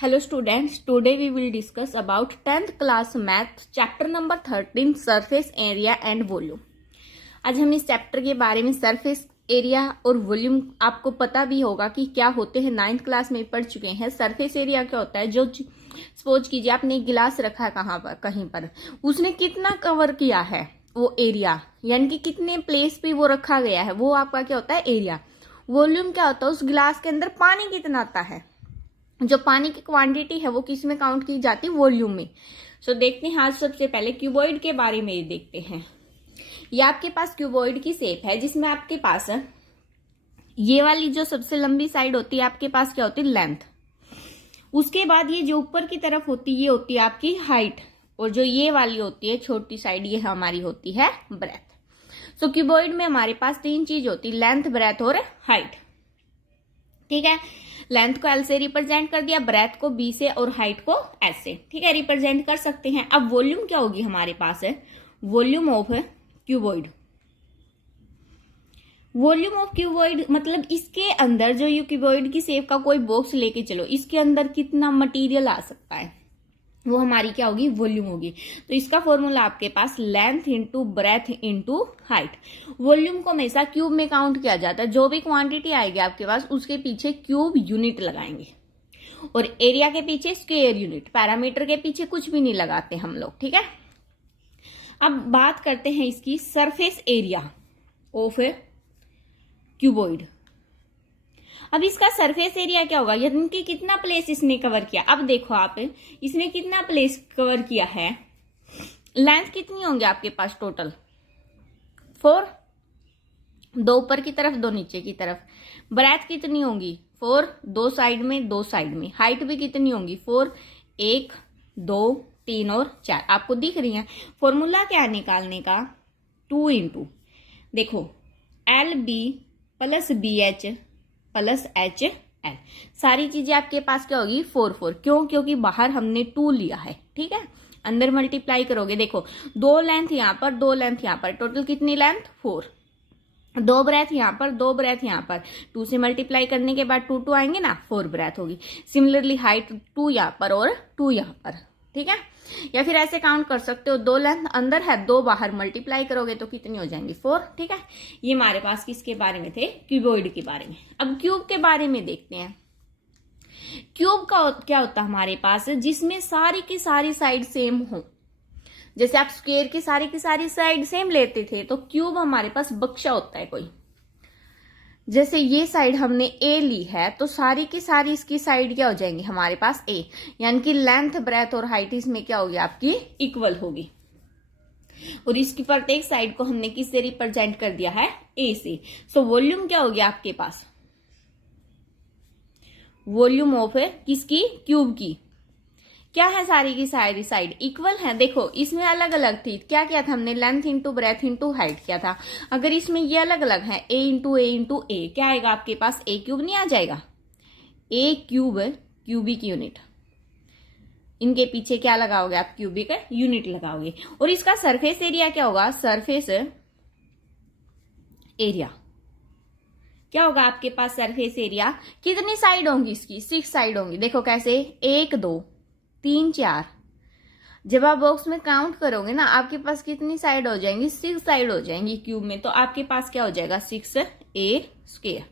Hello students, today we will discuss about 10th class math chapter number 13 surface area and volume। आज हम इस chapter के बारे में सरफेस एरिया और वॉल्यूम आपको पता भी होगा कि क्या होते हैं, 9th क्लास में पढ़ चुके हैं। सरफेस एरिया क्या होता है, जो सपोज कीजिए आपने एक गिलास रखा है कहाँ पर, कहीं पर, उसने कितना कवर किया है वो एरिया, यानी कि कितने प्लेस पे वो रखा गया है, वो आपका क्या होता है एरिया। वॉल्यूम क्या होता है, उस गिलास के अंदर पानी कितना आता है, जो पानी की क्वांटिटी है वो किस में काउंट की जाती है, वॉल्यूम में। सो देखते हैं आज सबसे पहले क्यूबॉइड के बारे में देखते हैं। ये आपके पास क्यूबॉइड की शेप है जिसमें आपके पास ये वाली जो सबसे लंबी साइड होती है आपके पास क्या होती है, लेंथ। उसके बाद ये जो ऊपर की तरफ होती है ये होती है आपकी हाइट, और जो ये वाली होती है छोटी साइड ये हमारी होती है ब्रेथ। सो क्यूबॉइड में हमारे पास तीन चीज होती है, लेंथ, ब्रेथ और हाइट। ठीक है, लेंथ को एल से रिप्रेजेंट कर दिया, ब्रेथ को बी से और हाइट को एस से, ठीक है, रिप्रेजेंट कर सकते हैं। अब वॉल्यूम क्या होगी हमारे पास है, volume of cuboid. Volume of cuboid मतलब इसके अंदर जो ये क्यूबॉइड की शेप का कोई बॉक्स लेके चलो, इसके अंदर कितना मटेरियल आ सकता है वो हमारी क्या होगी, वॉल्यूम होगी। तो इसका फॉर्मूला आपके पास length into breadth into height. Volume को हमेशा क्यूब में काउंट किया जाता है, जो भी क्वांटिटी आएगी आपके पास उसके पीछे क्यूब यूनिट लगाएंगे, और एरिया के पीछे स्क्वायर यूनिट, पैरामीटर के पीछे कुछ भी नहीं लगाते हम लोग। ठीक है, अब बात करते हैं इसकी सरफेस एरिया ऑफ क्यूबॉइड। अब इसका सरफेस एरिया क्या होगा, यानी कि कितना प्लेस इसने कवर किया। अब देखो आप, इसने कितना प्लेस कवर किया है, लेंथ कितनी होंगे आपके पास टोटल 4, दो ऊपर की तरफ दो नीचे की तरफ। ब्रेथ कितनी होंगी 4, दो साइड में दो साइड में। हाइट भी कितनी होंगी 4, 1 2 3 और 4 आपको दिख रही है। फॉर्मूला क्या है निकालने का, 2 इंटू देखो L B plus B H plus H L, सारी चीजें आपके पास क्या होगी 4 4। क्यों, क्योंकि बाहर हमने 2 लिया है। ठीक है, अंदर मल्टीप्लाई करोगे, देखो 2 लेंथ यहाँ पर, 2 लेंथ यहाँ पर, टोटल कितनी लेंथ 4। 2 ब्रेथ यहाँ पर, 2 ब्रेथ यहाँ पर, 2 से मल्टीप्लाई करने के बाद 2 2 आएंगे ना, 4 ब्रेथ होगी। सिमिलरली हाइट 2 यहाँ पर और 2 यहाँ पर। ठीक है, या फिर ऐसे काउंट कर सकते हो, 2 लेंथ अंदर है, 2 बाहर, मल्टीप्लाई करोगे तो कितनी हो जाएंगी 4। ठीक है, ये हमारे पास किसके बारे में थे, क्यूबॉइड के बारे में। अब क्यूब के बारे में देखते हैं। क्यूब का क्या होता है हमारे पास, जिसमें सारी की सारी साइड सेम हो। जैसे आप स्क्वायर की सारी साइड सेम लेते थे, तो क्यूब हमारे पास बक्सा होता है कोई। जैसे ये साइड हमने ए ली है, तो सारी की सारी इसकी साइड क्या हो जाएंगी हमारे पास ए, यानी कि लेंथ, ब्रेथ और हाइट इसमें क्या होगी आपकी इक्वल होगी। और इसकी प्रत्येक साइड को हमने किससे रिप्रेजेंट कर दिया है, ए से। सो वॉल्यूम क्या होगी आपके पास, वॉल्यूम ऑफ किसकी, क्यूब की, क्या है, सारी की सारी साइड इक्वल है। देखो इसमें अलग अलग थी, क्या किया था हमने, length into breadth into height किया था। अगर इसमें ये अलग अलग है, ए इंटू ए, क्या आएगा आपके पास, ए क्यूब नहीं आ जाएगा, ए क्यूब क्यूबिक यूनिट। इनके पीछे क्या लगाओगे आप, क्यूबिक यूनिट लगाओगे। और इसका सरफेस एरिया क्या होगा, सरफेस एरिया क्या होगा आपके पास, सरफेस एरिया कितनी साइड होंगी इसकी, 6 साइड होंगी। देखो कैसे, 1 2 3 4, जब आप बॉक्स में काउंट करोगे ना आपके पास कितनी साइड हो जाएंगी, 6 साइड हो जाएंगी क्यूब में। तो आपके पास क्या हो जाएगा 6a स्क्वायर।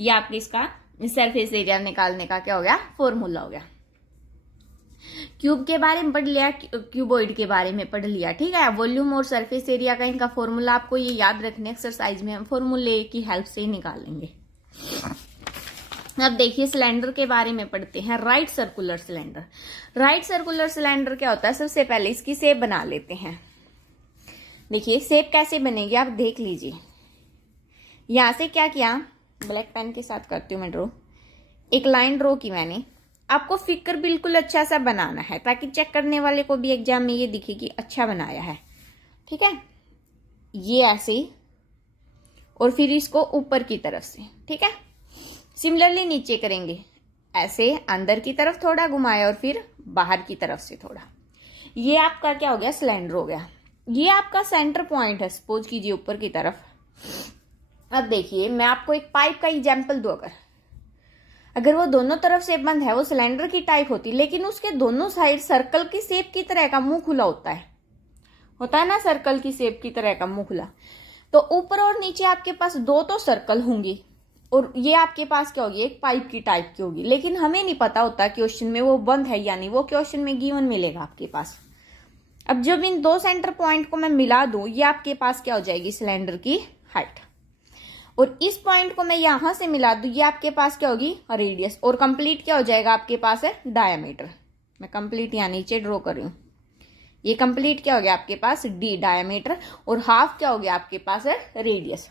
ये आपके इसका सरफेस एरिया निकालने का क्या हो गया, फॉर्मूला हो गया। क्यूब के बारे में पढ़ लिया, क्यूबॉइड के बारे में पढ़ लिया। ठीक है, वॉल्यूम और सरफेस एरिया का इनका फॉर्मूला आपको ये याद रखने, एक्सरसाइज में हम फॉर्मूले की हेल्प से निकालेंगे। अब देखिए सिलेंडर के बारे में पढ़ते हैं, right circular cylinder. Right circular cylinder क्या होता है, सबसे पहले इसकी शेप बना लेते हैं। देखिए शेप कैसे बनेगी आप देख लीजिए। यहां से क्या किया, ब्लैक पेन के साथ करती हूँ मैं ड्रॉ, एक लाइन ड्रॉ की मैंने। आपको फिगर बिल्कुल अच्छा सा बनाना है ताकि चेक करने वाले को भी एग्जाम में ये दिखे कि अच्छा बनाया है। ठीक है, ये ऐसे, और फिर इसको ऊपर की तरफ से। ठीक है, सिमिलरली नीचे करेंगे, ऐसे अंदर की तरफ थोड़ा घुमाया और फिर बाहर की तरफ से थोड़ा। ये आपका क्या हो गया, सिलेंडर हो गया। ये आपका सेंटर पॉइंट है, सपोज कीजिए ऊपर की तरफ। अब देखिए मैं आपको एक पाइप का एग्जाम्पल दूं, अगर वो दोनों तरफ से बंद है, वो सिलेंडर की टाइप होती, लेकिन उसके दोनों साइड सर्कल की शेप की तरह का मुंह खुला होता है ना, सर्कल की शेप की तरह का मुंह खुला। तो ऊपर और नीचे आपके पास दो तो सर्कल होंगी और ये आपके पास क्या होगी, एक पाइप की टाइप की होगी, लेकिन हमें नहीं पता होता क्वेश्चन में वो बंद है या नहीं, वो क्वेश्चन में गिवन मिलेगा आपके पास। अब जब इन दो सेंटर पॉइंट को मैं मिला दूं, ये आपके पास क्या हो जाएगी, सिलेंडर की हाइट। और इस पॉइंट को मैं यहां से मिला दूं, ये आपके पास क्या होगी, रेडियस। और कंप्लीट क्या हो जाएगा आपके पास है, डायमीटर। मैं कंप्लीट यहां नीचे ड्रॉ कर रही हूं। ये कंप्लीट क्या हो गया आपके पास, डी डायमीटर, और हाफ क्या हो गया आपके पास है, रेडियस।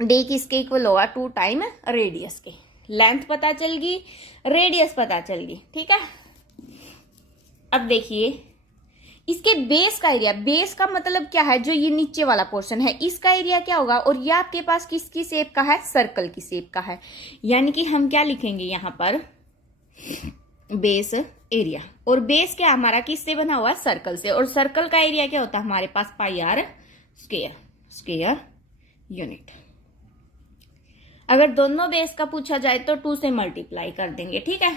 डी किसके इक्वल होगा, 2 टाइम रेडियस के। लेंथ पता चल गई, रेडियस पता चल गई, ठीक है। अब देखिए इसके बेस का एरिया, बेस का मतलब क्या है, जो ये नीचे वाला पोर्शन है इसका एरिया क्या होगा, और ये आपके पास किसकी शेप का है, सर्कल की शेप का है। यानी कि हम क्या लिखेंगे यहां पर, बेस एरिया। और बेस क्या हमारा किससे बना हुआ है, सर्कल से। और सर्कल का एरिया क्या होता है हमारे पास, पाई आर स्क्वायर यूनिट। अगर दोनों बेस का पूछा जाए तो 2 से मल्टीप्लाई कर देंगे, ठीक है।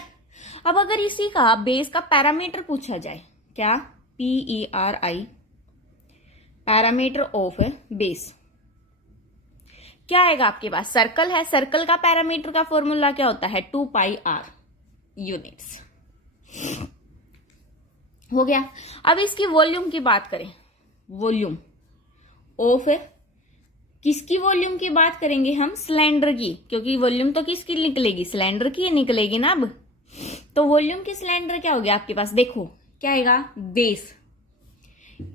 अब अगर इसी का बेस का पैरामीटर पूछा जाए, क्या, PERI, पैरामीटर ऑफ बेस, क्या आएगा आपके पास, सर्कल है, सर्कल का पैरामीटर का फॉर्मूला क्या होता है, 2 पाई आर यूनिट्स। हो गया। अब इसकी वॉल्यूम की बात करें, वॉल्यूम ऑफ, किसकी वॉल्यूम की बात करेंगे हम, सिलेंडर की, क्योंकि वॉल्यूम तो किसकी निकलेगी, सिलेंडर की निकलेगी ना। अब तो वॉल्यूम की सिलेंडर क्या हो गया आपके पास, देखो क्या आएगा, बेस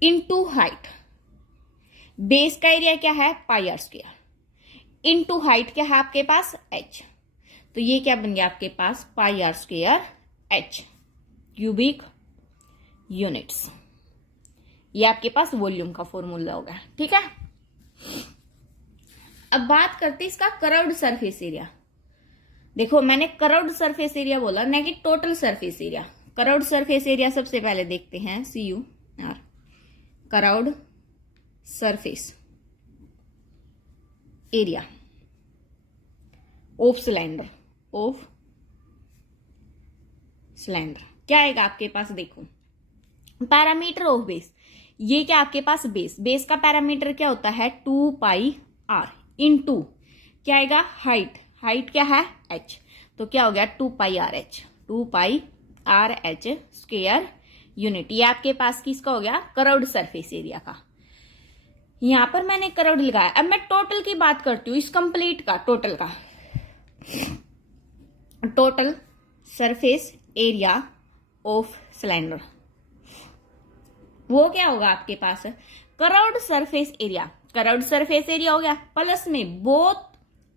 इनटू हाइट। बेस का एरिया क्या है, pi are square, into height क्या है आपके पास, h। तो ये क्या बन गया आपके पास, pi are square h cubic units. ये आपके पास वॉल्यूम का फॉर्मूला होगा, ठीक है। अब बात करते हैं इसका कर्व्ड सरफेस एरिया। देखो मैंने कर्व्ड सरफेस एरिया बोला, ना कि total surface area. Curved surface area सबसे पहले देखते हैं, CUR, curved surface area of cylinder, क्या आएगा आपके पास, देखो पैरामीटर ऑफ बेस, ये क्या आपके पास बेस का पैरामीटर क्या होता है, 2 पाई आर इनटू क्या आएगा, हाइट क्या है, h। तो क्या हो गया, 2 pi r H, 2 pi r H square unit. ये आपके पास किसका हो गया, कर्व्ड सरफेस एरिया का। यहां पर मैंने कर्व्ड लगाया। अब मैं टोटल की बात करती हूँ, इस कंप्लीट का, total surface area of cylinder, वो क्या होगा आपके पास, curved surface area. Curved surface area हो गया प्लस में both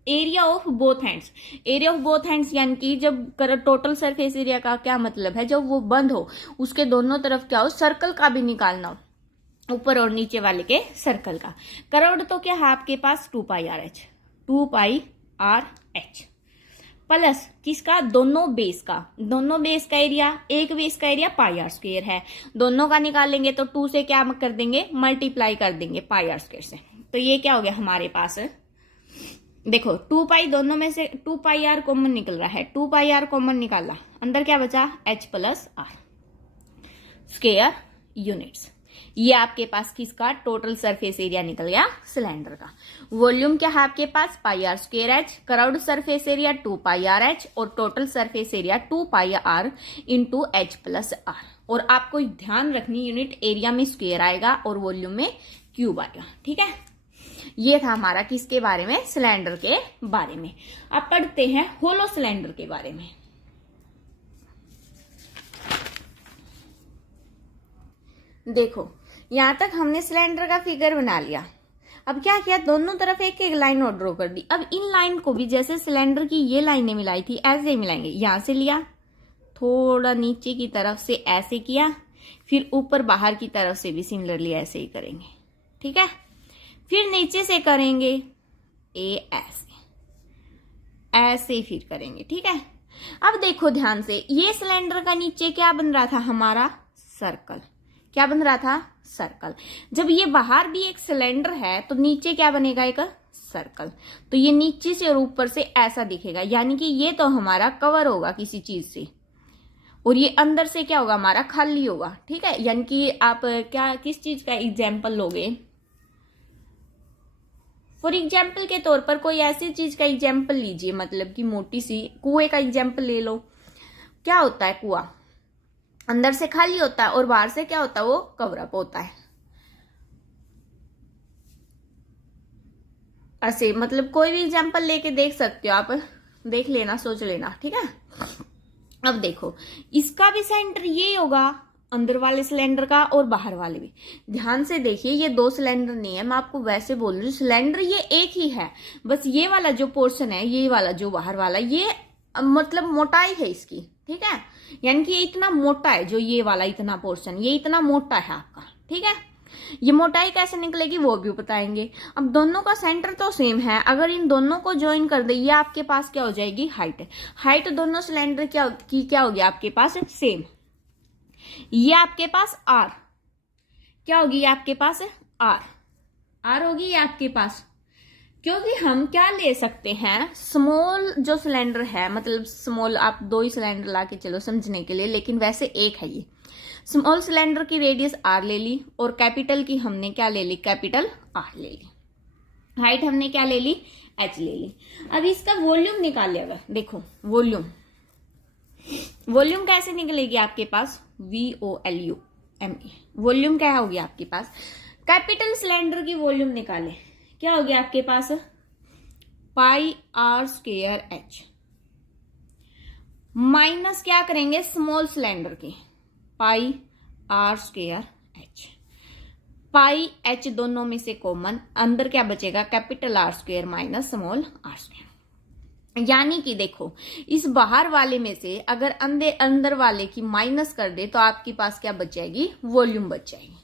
area of both hands. Area of both hands यानी कि जब टोटल सरफेस एरिया का क्या मतलब है, जब वो बंद हो उसके दोनों तरफ क्या हो, सर्कल का भी निकालना हो, ऊपर और नीचे वाले के सर्कल का। कर्व्ड तो क्या है आपके पास, 2 pi r H, 2 pi r H plus किसका, दोनों बेस का एरिया, एक बेस का एरिया पाई आर स्क्वायर है, दोनों का निकालेंगे तो 2 से क्या कर देंगे, मल्टीप्लाई कर देंगे पाई आर स्क्वायर से। तो ये क्या हो गया हमारे पास, देखो 2 पाई, दोनों में से 2 पाई आर कॉमन निकल रहा है, 2 पाई आर कॉमन निकाला, अंदर क्या बचा, h plus R square units. ये आपके पास किसका, टोटल सरफेस एरिया निकल गया सिलेंडर का। वॉल्यूम क्या है आपके पास, pi are square h, curved surface area 2 pi r h, और total surface area 2 pi r into h plus r. और आपको ध्यान रखनी, यूनिट एरिया में स्क्वायर आएगा और वॉल्यूम में क्यूब आएगा, ठीक है। ये था हमारा किसके बारे में, सिलेंडर के बारे में। अब पढ़ते हैं होलो सिलेंडर के बारे में। देखो यहां तक हमने सिलेंडर का फिगर बना लिया। अब क्या किया, दोनों तरफ एक एक लाइन और ड्रॉ कर दी। अब इन लाइन को भी जैसे सिलेंडर की ये लाइनें मिलाई थी ऐसे ही मिलाएंगे। यहां से लिया, थोड़ा नीचे की तरफ से ऐसे किया, फिर ऊपर बाहर की तरफ से भी सिमिलरली ऐसे ही करेंगे, ठीक है। फिर नीचे से करेंगे ऐसे फिर करेंगे, ठीक है। अब देखो ध्यान से, ये सिलेंडर का नीचे क्या बन रहा था हमारा, सर्कल। क्या बन रहा था, सर्कल। जब ये बाहर भी एक सिलेंडर है तो नीचे क्या बनेगा, एक सर्कल। तो ये नीचे से और ऊपर से ऐसा दिखेगा, यानी कि ये तो हमारा कवर होगा किसी चीज से, और ये अंदर से क्या होगा, हमारा खाली होगा। ठीक है, यानी कि आप क्या किस चीज का एग्जाम्पल लोगे, फॉर एग्जाम्पल के तौर पर कोई ऐसी चीज का एग्जाम्पल लीजिए, मतलब कि मोटी सी कुएं का एग्जाम्पल ले लो। क्या होता है कुआं, अंदर से खाली होता है और बाहर से क्या होता है, वो कवर अप होता है। ऐसे मतलब कोई भी एग्जाम्पल लेके देख सकते हो आप, देख लेना, सोच लेना। ठीक है, अब देखो इसका भी सेंटर ये होगा, अंदर वाले सिलेंडर का और बाहर वाले भी। ध्यान से देखिए, ये दो सिलेंडर नहीं है, मैं आपको वैसे बोल रही हूँ, सिलेंडर ये एक ही है, बस ये वाला जो पोर्शन है, ये वाला जो बाहर वाला, ये मतलब मोटाई है इसकी। ठीक है, यानी कि ये इतना मोटा है, जो ये वाला इतना पोर्शन, ये इतना मोटा है आपका। ठीक है, ये मोटाई कैसे निकलेगी वो भी बताएंगे। अब दोनों का सेंटर तो सेम है, अगर इन दोनों को ज्वाइन कर दे, ये आपके पास क्या हो जाएगी, हाइट। हाइट दोनों सिलेंडर क्या होगी आपके पास, सेम। ये आपके पास आर क्या होगी, आपके पास आर होगी ये आपके पास, क्योंकि हम क्या ले सकते हैं, स्मॉल जो सिलेंडर है, मतलब स्मॉल, आप दो ही सिलेंडर ला के चलो समझने के लिए, लेकिन वैसे एक है ये। स्मॉल सिलेंडर की रेडियस आर ले ली, और कैपिटल की हमने क्या ले ली, कैपिटल आर ले ली। हाइट हमने क्या ले ली, एच ले ली। अब इसका वॉल्यूम निकालिएगा। देखो वॉल्यूम कैसे निकलेगी आपके पास, VOLUME। वॉल्यूम क्या होगी आपके पास, कैपिटल सिलेंडर की वॉल्यूम निकाले, क्या होगी आपके पास, pi are square h, minus क्या करेंगे स्मॉल सिलेंडर की, pi are square h. Pi h दोनों में से कॉमन, अंदर क्या बचेगा, capital are square minus small are square. यानी कि देखो, इस बाहर वाले में से अगर अंदर वाले की माइनस कर दे, तो आपके पास क्या बच जाएगी, वॉल्यूम बच जाएगी।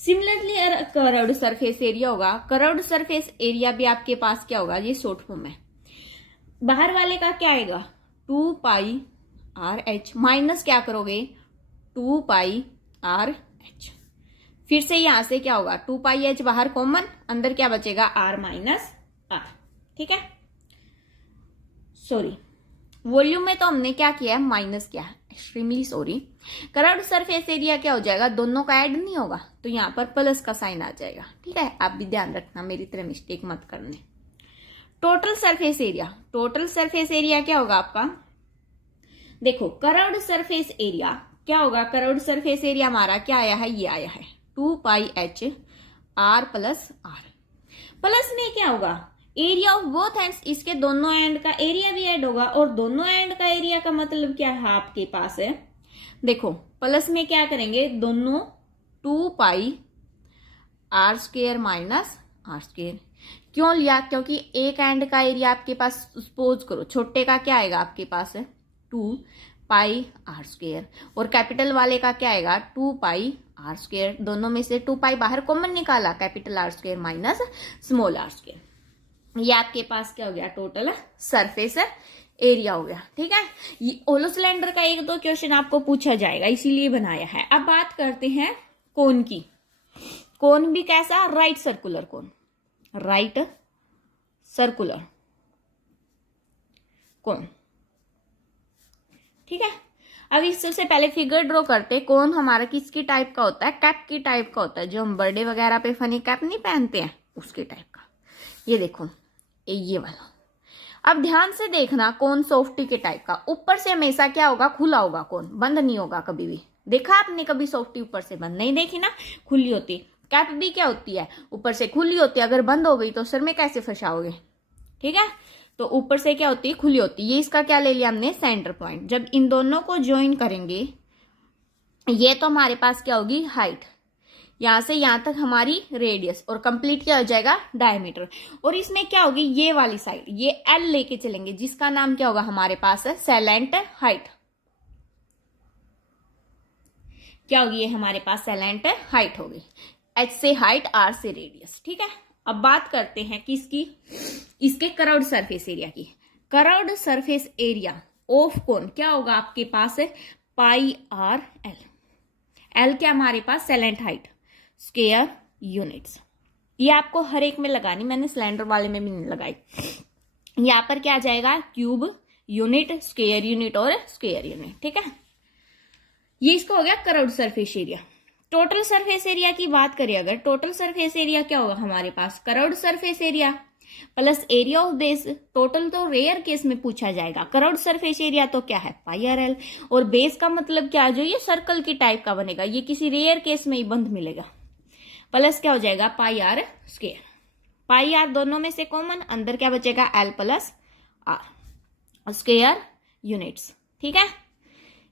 सिमिलरली कर्व्ड सरफेस एरिया होगा, कर्व्ड सरफेस एरिया भी आपके पास क्या होगा, ये शॉर्ट फॉर्म है। बाहर वाले का क्या आएगा, 2 पाई आर एच, माइनस क्या करोगे, 2 पाई आर एच। फिर से यहां से क्या होगा, 2 पाई एच बाहर कॉमन, अंदर क्या बचेगा, आर माइनस आर। ठीक है, सॉरी, वॉल्यूम में तो हमने क्या किया है, माइनस किया है, extremely sorry. Curved surface area क्या हो जाएगा, दोनों का ऐड नहीं होगा, तो यहाँ पर प्लस का साइन आ जाएगा। ठीक है, आप भी ध्यान रखना, मेरी तरह मिस्टेक मत करने। Total surface area, total surface area क्या होगा आपका, देखो कर्व्ड सरफेस एरिया क्या होगा, कर्व्ड सरफेस एरिया हमारा क्या आया है, ये आया है 2 pi h r plus r. Plus में क्या होगा, एरिया ऑफ बोथ एंड्स, इसके दोनों एंड का एरिया भी ऐड होगा, और दोनों एंड का एरिया का मतलब क्या है आपके पास है, देखो प्लस में क्या करेंगे, दोनों 2 pi are square minus r square. क्यों लिया, क्योंकि एक एंड का एरिया आपके पास, सपोज करो छोटे का क्या आएगा आपके पास है 2 पाई आर स्क्वायर, और कैपिटल वाले का क्या आएगा 2 पाई आर स्क्वायर। दोनों में से 2 पाई बाहर कॉमन निकाला, capital are square minus small are square. ये आपके पास क्या हो गया, टोटल सरफेस एरिया हो गया। ठीक है, ये ओलो सिलेंडर का एक दो क्वेश्चन आपको पूछा जाएगा, इसीलिए बनाया है। अब बात करते हैं कोन की। कोन भी कैसा, right circular cone, right circular cone. ठीक है, अब इस सबसे पहले फिगर ड्रॉ करते। कोन हमारा किसकी टाइप का होता है, कैप की टाइप का होता है, जो हम बर्थडे वगैरह पे फनी कैप नहीं पहनते हैं, उसके टाइप का। ये देखो ये वाला। अब ध्यान से देखना, कोन सॉफ्टी के टाइप का, ऊपर से हमेशा क्या होगा, खुला होगा, कोन बंद नहीं होगा कभी भी। देखा आपने कभी सॉफ्टी ऊपर से बंद, नहीं देखी ना, खुली होती। कैप भी क्या होती है, ऊपर से खुली होती है, अगर बंद हो गई तो सर में कैसे फंसाओगे। ठीक है, तो ऊपर से क्या होती है, खुली होती है। ये इसका क्या ले लिया हमने, सेंटर पॉइंट। जब इन दोनों को ज्वाइन करेंगे, ये तो हमारे पास क्या होगी, हाइट, यहां से यहां तक हमारी रेडियस, और कंप्लीट क्या हो जाएगा, डायमीटर। और इसमें क्या होगी, ये वाली साइड, ये एल लेके चलेंगे, जिसका नाम क्या होगा हमारे पास है सैलेंट हाइट। क्या होगी ये हमारे पास, सैलेंट हाइट होगी। एच से हाइट, आर से रेडियस। ठीक है, अब बात करते हैं किसकी, इसके कर्व्ड सरफेस एरिया की। Curved surface area of cone क्या होगा आपके पास है, पाई आर एल। एल क्या हमारे पास, सैलेंट हाइट स्क्वायर यूनिट्स। ये आपको हर एक में लगानी, मैंने सिलेंडर वाले में भी नहीं लगाई। यहाँ पर क्या आ जाएगा, क्यूब यूनिट, स्क्वायर यूनिट और स्क्वायर यूनिट, ठीक है। ये इसका हो गया curved surface area. Total surface area की बात करें अगर, टोटल सरफेस एरिया क्या होगा हमारे पास, curved surface area plus area of base. Total तो रेयर केस में पूछा जाएगा, कर्व्ड सरफेस एरिया तो क्या है पाई आर एल, और बेस का मतलब क्या, जो ये सर्कल की टाइप का बनेगा, ये किसी रेयर केस में ही बंद मिलेगा, प्लस क्या हो जाएगा pi are square. Pi R दोनों में से कॉमन, अंदर क्या बचेगा L plus R square units, ठीक है।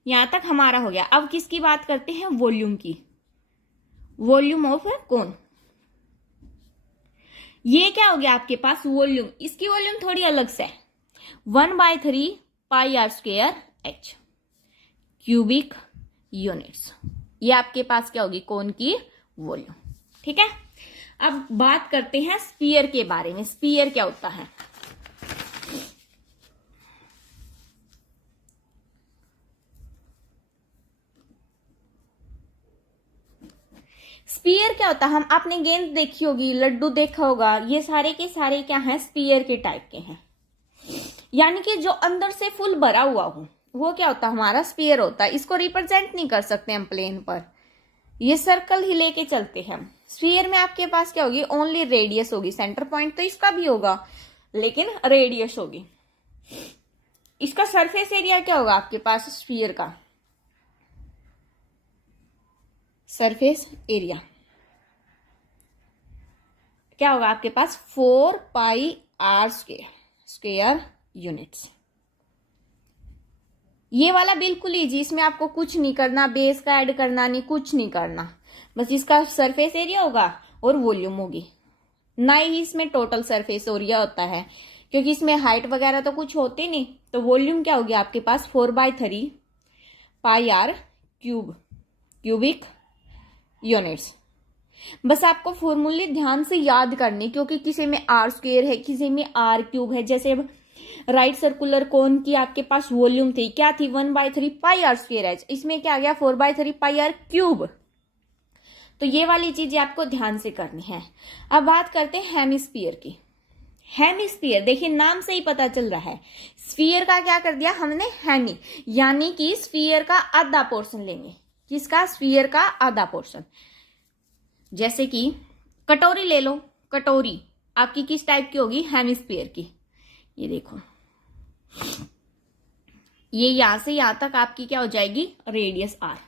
यहां तक हमारा हो गया। अब किसकी बात करते हैं, वॉल्यूम की, वॉल्यूम ऑफ कोन। ये क्या हो गया आपके पास वॉल्यूम, इसकी वॉल्यूम थोड़ी अलग से है, 1/3 pi are square h cubic units. ये आपके पास क्या होगी, कोन की वॉल्यूम, ठीक है। अब बात करते हैं स्फीयर के बारे में। स्फीयर क्या होता है, स्फीयर क्या होता है, हम आपने गेंद देखी होगी, लड्डू देखा होगा, ये सारे के सारे क्या हैं, स्फीयर के टाइप के हैं। यानी कि जो अंदर से फुल भरा हुआ हो वो क्या होता है, हमारा स्फीयर होता है। इसको रिप्रेजेंट नहीं कर सकते हम प्लेन पर, ये सर्कल ही लेके चलते हैं। स्फीयर में आपके पास क्या होगी, ओनली रेडियस होगी, सेंटर पॉइंट तो इसका भी होगा लेकिन रेडियस होगी। इसका सरफेस एरिया क्या होगा आपके पास, स्फीयर का सरफेस एरिया क्या होगा आपके पास, 4 पाई आर स्क्वायर यूनिट्स। ये वाला बिल्कुल इजी, इसमें आपको कुछ नहीं करना, बेस का ऐड करना नहीं, कुछ नहीं करना, बस इसका सरफेस एरिया होगा और वॉल्यूम होगी। ना ही इसमें टोटल सरफेस एरिया होता है, क्योंकि इसमें हाइट वगैरह तो कुछ होती नहीं। तो वॉल्यूम क्या होगी आपके पास, 4/3 पाई आर क्यूबिक यूनिट्स। बस आपको फॉर्मूले ध्यान से याद करने, क्योंकि किसी में आर स्क्वायर है, किसी में आर क्यूब है। जैसे अब राइट सर्कुलर कोन की आपके पास वॉल्यूम थी, क्या थी, 1/3 पाई आर स्क्वायर एच, इसमें क्या आ गया 4/3 पाई आर क्यूब। तो ये वाली चीजें आपको ध्यान से करनी है। अब बात करते हैं हेमिस्फीयर की। हेमिस्फीयर देखिए नाम से ही पता चल रहा है, स्फीयर का क्या कर दिया हमने, हेमी, यानी कि स्फीयर का आधा पोर्शन लेंगे। किसका, स्फीयर का आधा पोर्शन। जैसे कि कटोरी ले लो, कटोरी आपकी किस टाइप की होगी, हेमिस्फीयर की। ये देखो, ये यहां से यहां तक आपकी क्या हो जाएगी, रेडियस आर।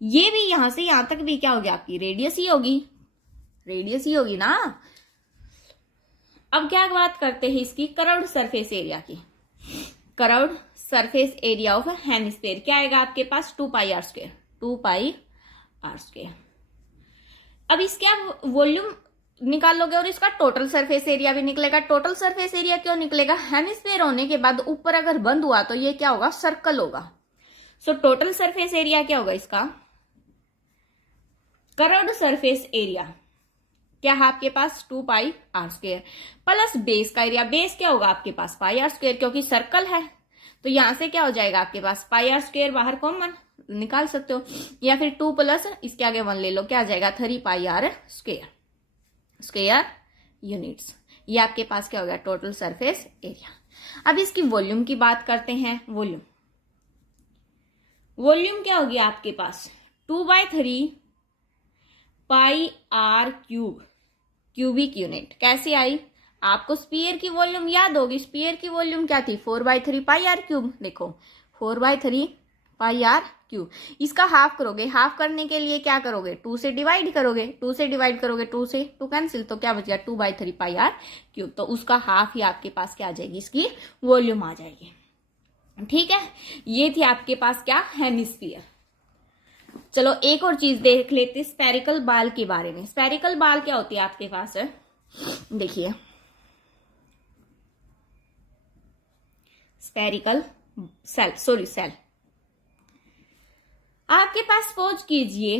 ये भी यहां से यहां तक भी क्या होगी आपकी, रेडियस ही होगी, रेडियस ही होगी ना। अब क्या बात करते हैं इसकी कर्व्ड सरफेस एरिया की। Curved surface area of hemisphere क्या आएगा आपके पास, 2 pi are square, 2 pi are square. अब इसके आप वॉल्यूम निकालोगे और इसका टोटल सरफेस एरिया भी निकलेगा। टोटल सरफेस एरिया क्यों निकलेगा, हेमिस्फीयर होने के बाद ऊपर अगर बंद हुआ तो ये क्या होगा, सर्कल होगा। सो टोटल सरफेस एरिया क्या होगा इसका, कर्व्ड सरफेस एरिया क्या है आपके पास, 2 pi are square plus base का एरिया। बेस क्या होगा आपके पास, पाई आर स्क्वायर, क्योंकि सर्कल है तो यहां से क्या हो जाएगा आपके पास, पाई आर स्क्वायर बाहर कॉमन निकाल सकते हो, या फिर 2 प्लस इसके आगे 1 ले लो, क्या आ जाएगा 3 पाई आर स्क्वायर यूनिट्स। ये आपके पास क्या हो गया, टोटल सरफेस एरिया। अब इसकी वॉल्यूम की बात करते हैं। वॉल्यूम क्या होगी आपके पास, 2/3 पाई आर क्यूबिक यूनिट। कैसी आई, आपको स्फीयर की वॉल्यूम याद होगी, स्फीयर की वॉल्यूम क्या थी, 4/3 पाई आर क्यूब। देखो 4/3 पाई आर क्यूब, इसका हाफ करोगे, हाफ करने के लिए क्या करोगे, 2 से डिवाइड करोगे, 2 से डिवाइड करोगे, 2 से 2 कैंसिल, तो क्या बच गया 2/3 पाई आर क्यूब। तो उसका हाफ ही आपके पास क्या आ जाएगी, इसकी वॉल्यूम आ जाएगी, ठीक है। ये थी आपके पास क्या, हेमिस्फीयर। चलो एक और चीज देख लेते स्फेरिकल बाल के बारे में। स्फेरिकल बाल क्या होती है आपके पास है, देखिए स्फेरिकल सेल आपके पास सपोज कीजिए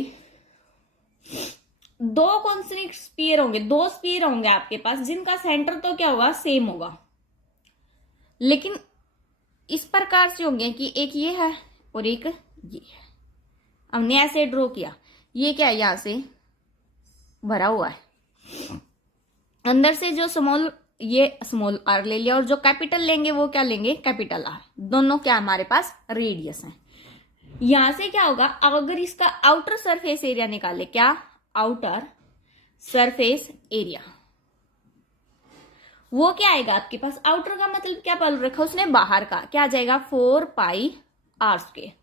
2 कॉन्सेंट्रिक स्फीयर होंगे, 2 स्फीयर होंगे आपके पास, जिनका सेंटर तो क्या होगा, सेम होगा, लेकिन इस प्रकार से होंगे कि एक ये है और एक ये है। हमने ऐसे ड्रॉ किया, ये क्या है, यहां से भरा हुआ है, अंदर से जो स्मॉल, ये स्मॉल आर ले लिया, और जो कैपिटल लेंगे वो क्या लेंगे, कैपिटल आर। दोनों क्या हमारे पास रेडियस है। यहां से क्या होगा, अगर इसका आउटर सरफेस एरिया निकाले, क्या आउटर सरफेस एरिया, वो क्या आएगा आपके पास, आउटर का मतलब क्या बोल रखा उसने, बाहर का, क्या आ जाएगा 4 पाई आर स्क्वायर,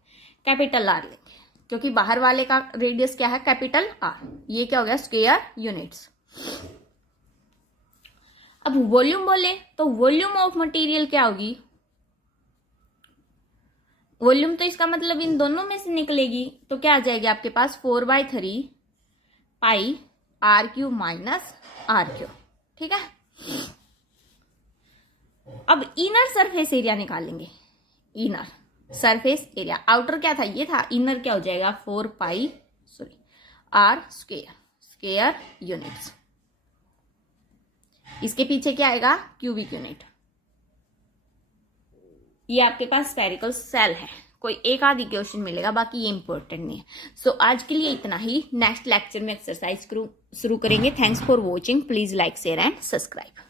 कैपिटल आर लेंगे क्योंकि बाहर वाले का रेडियस क्या है, कैपिटल आर। ये क्या हो गया, स्क्वायर यूनिट्स। अब वॉल्यूम बोले तो वॉल्यूम ऑफ मटेरियल क्या होगी, वॉल्यूम तो इसका मतलब इन दोनों में से निकलेगी, तो क्या आ जाएगी आपके पास 4/3 pi r cube minus r cube. ठीक है, अब इनर सरफेस एरिया निकालेंगे। इनर सरफेस एरिया, आउटर क्या था, ये था, इनर क्या हो जाएगा 4 पाई आर स्क्वायर यूनिट्स। इसके पीछे क्या आएगा, क्यूबिक यूनिट। ये आपके पास स्फेरिकल सेल है, कोई एक आधी क्वेश्चन मिलेगा, बाकी ये इंपॉर्टेंट नहीं है। सो आज के लिए इतना ही, नेक्स्ट लेक्चर में एक्सरसाइज शुरू करेंगे। Thanks for watching, please like share and subscribe.